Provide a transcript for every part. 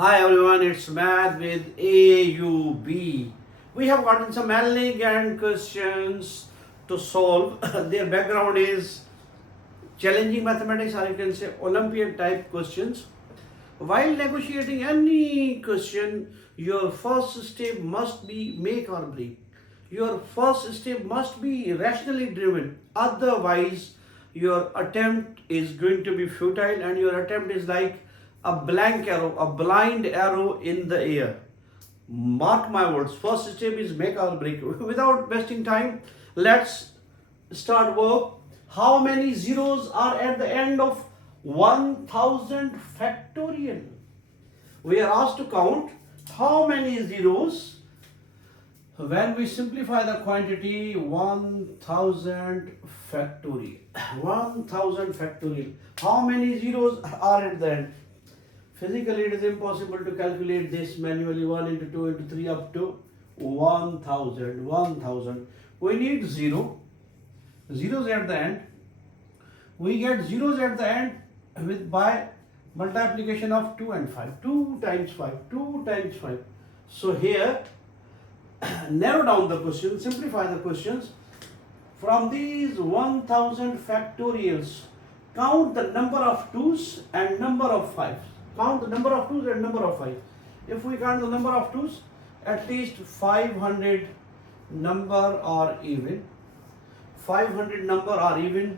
Hi everyone, it's Math with AUB. We have gotten some elegant questions to solve. Their background is challenging mathematics, or you can say Olympiad type questions. While negotiating any question, your first step must be make or break. Your first step must be rationally driven. Otherwise, your attempt is going to be futile and your attempt is like a blank arrow, a blind arrow in the air. Mark my words, first step is make or break. Without wasting time, let's start work. How many zeros are at the end of 1000 factorial? We are asked to count how many zeros when we simplify the quantity 1000 factorial. 1000 factorial. How many zeros are at the end? Physically, it is impossible to calculate this manually. 1 into 2 into 3 up to 1000. 1000. We need zeros at the end. We get zeros at the end with by multiplication of 2 and 5. 2 times 5. 2 times 5. So here, narrow down the question, simplify the questions. From these 1000 factorials, count the number of 2's and number of 5's. Count the number of 2's and number of 5's. If we count the number of 2's, at least 500 number are even. 500 number are even.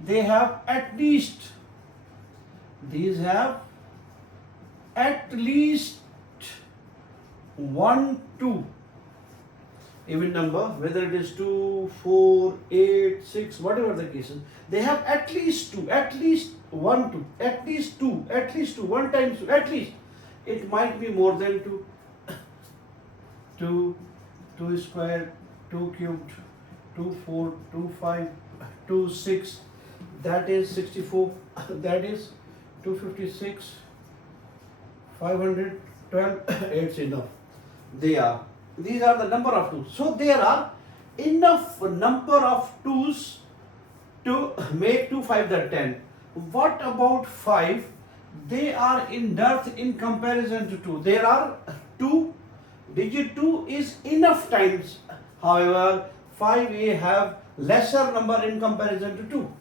They have at least, these have at least 1, 2 even number, whether it is 2, 4, 8, 6, whatever the case is. They have at least 2, at least 1, 2, at least 2, at least 2, 1 times 2, at least. It might be more than 2. 2 squared, 2 cubed, 2, 4, 2, 5, 2, 6, that is 64, that is 256, 512, it's enough. These are the number of 2's. So there are enough number of 2's to make 2 5 that 10. What about 5? They are in dearth in comparison to 2. There are 2. Digit 2 is enough times. However, 5a have lesser number in comparison to 2.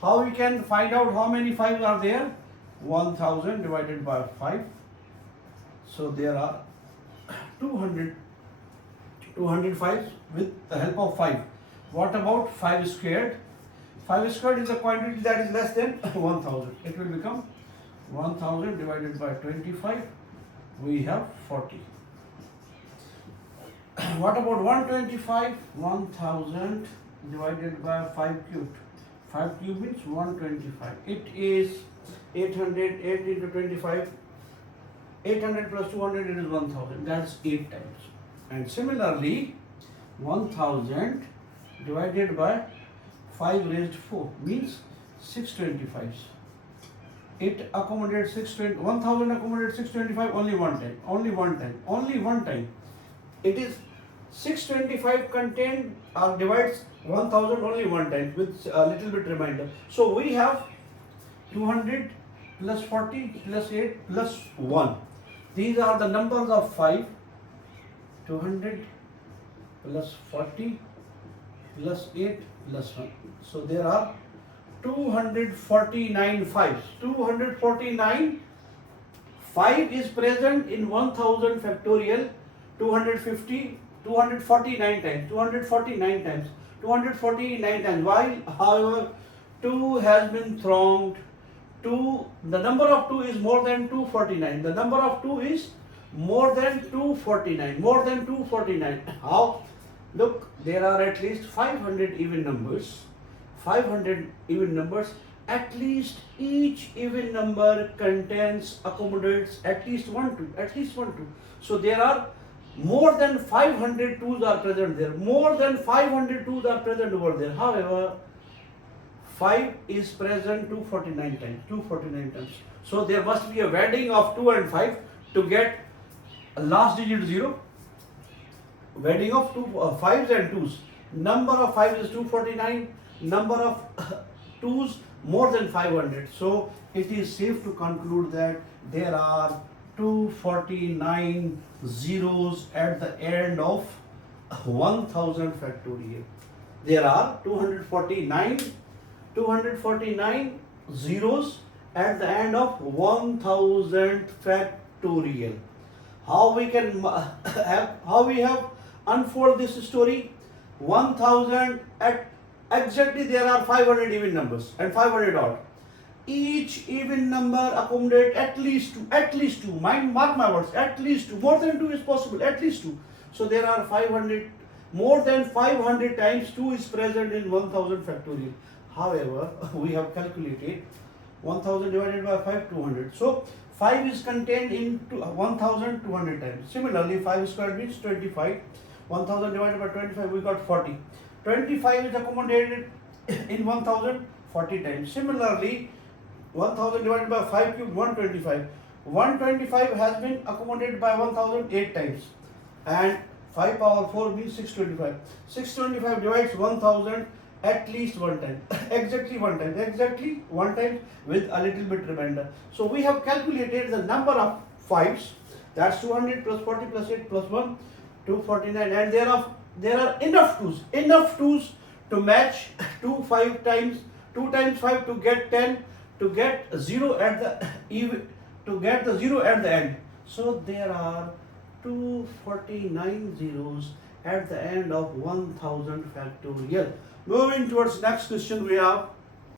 How we can find out how many 5's are there? 1000 divided by 5. So there are 200 5's with the help of 5. What about 5 squared? 5 squared is a quantity that is less than 1000. It will become 1000 divided by 25. We have 40. What about 125? 1000 divided by 5 cubed. 5 cubed means 125. It is 800. 8 into 25. 800 plus 200, it is 1000. That's 8 times. And similarly, 1000 divided by 5 raised 4 means 625. It accommodates 1000 accommodates 625 only one time. Only one time. It is 625 contained or divides 1000 only one time with a little bit reminder. So we have 200 plus 40 plus 8 plus 1. These are the numbers of 5. 200 plus 40 plus 8 plus 1. So there are 249 5's. 249 5 is present in 1000 factorial. 249 times. 249 times. 249 times. While, however, 2 has been thronged. 2, the number of 2 is more than 249. The number of 2 is more than 249. More than 249. How? Look, there are at least 500 even numbers. 500 even numbers. At least each even number accommodates at least 1 2. At least 1 2. So there are more than 500 2's are present there. More than 500 2's are present over there. However, 5 is present 249 times. 249 times. So there must be a wedding of 2 and 5 to get a last digit 0. Wedding of 5's and 2's. Number of 5 is 249. Number of 2's more than 500. So it is safe to conclude that there are 249 zeros at the end of 1000 factorial. There are 249 zeros at the end of 1000 factorial. How we can how we have unfold this story? 1000 at exactly there are 500 even numbers and 500 odd. Each even number accommodate at least two. Mark my words, at least two. More than two is possible, at least two. So there are 500, more than 500 times 2 is present in 1000 factorial. However, we have calculated 1000 divided by 5, 200. So 5 is contained in 1200 times. Similarly, 5 squared means 25. 1000 divided by 25, we got 40. 25 is accommodated in 1000 40 times. Similarly, 1000 divided by 5 cube, 125. 125 has been accommodated by 1000 8 times. And 5 power 4 means 625. 625 divides 1000 at least one time. Exactly one time with a little bit remainder. So we have calculated the number of 5s. That's 200 plus 40 plus 8 plus 1, 249. And there are enough twos to match 2 5 times 2 times 5 to get 10, to get 0 at the end. So there are 249 zeros at the end of 1000 factorial. Moving towards next question, we have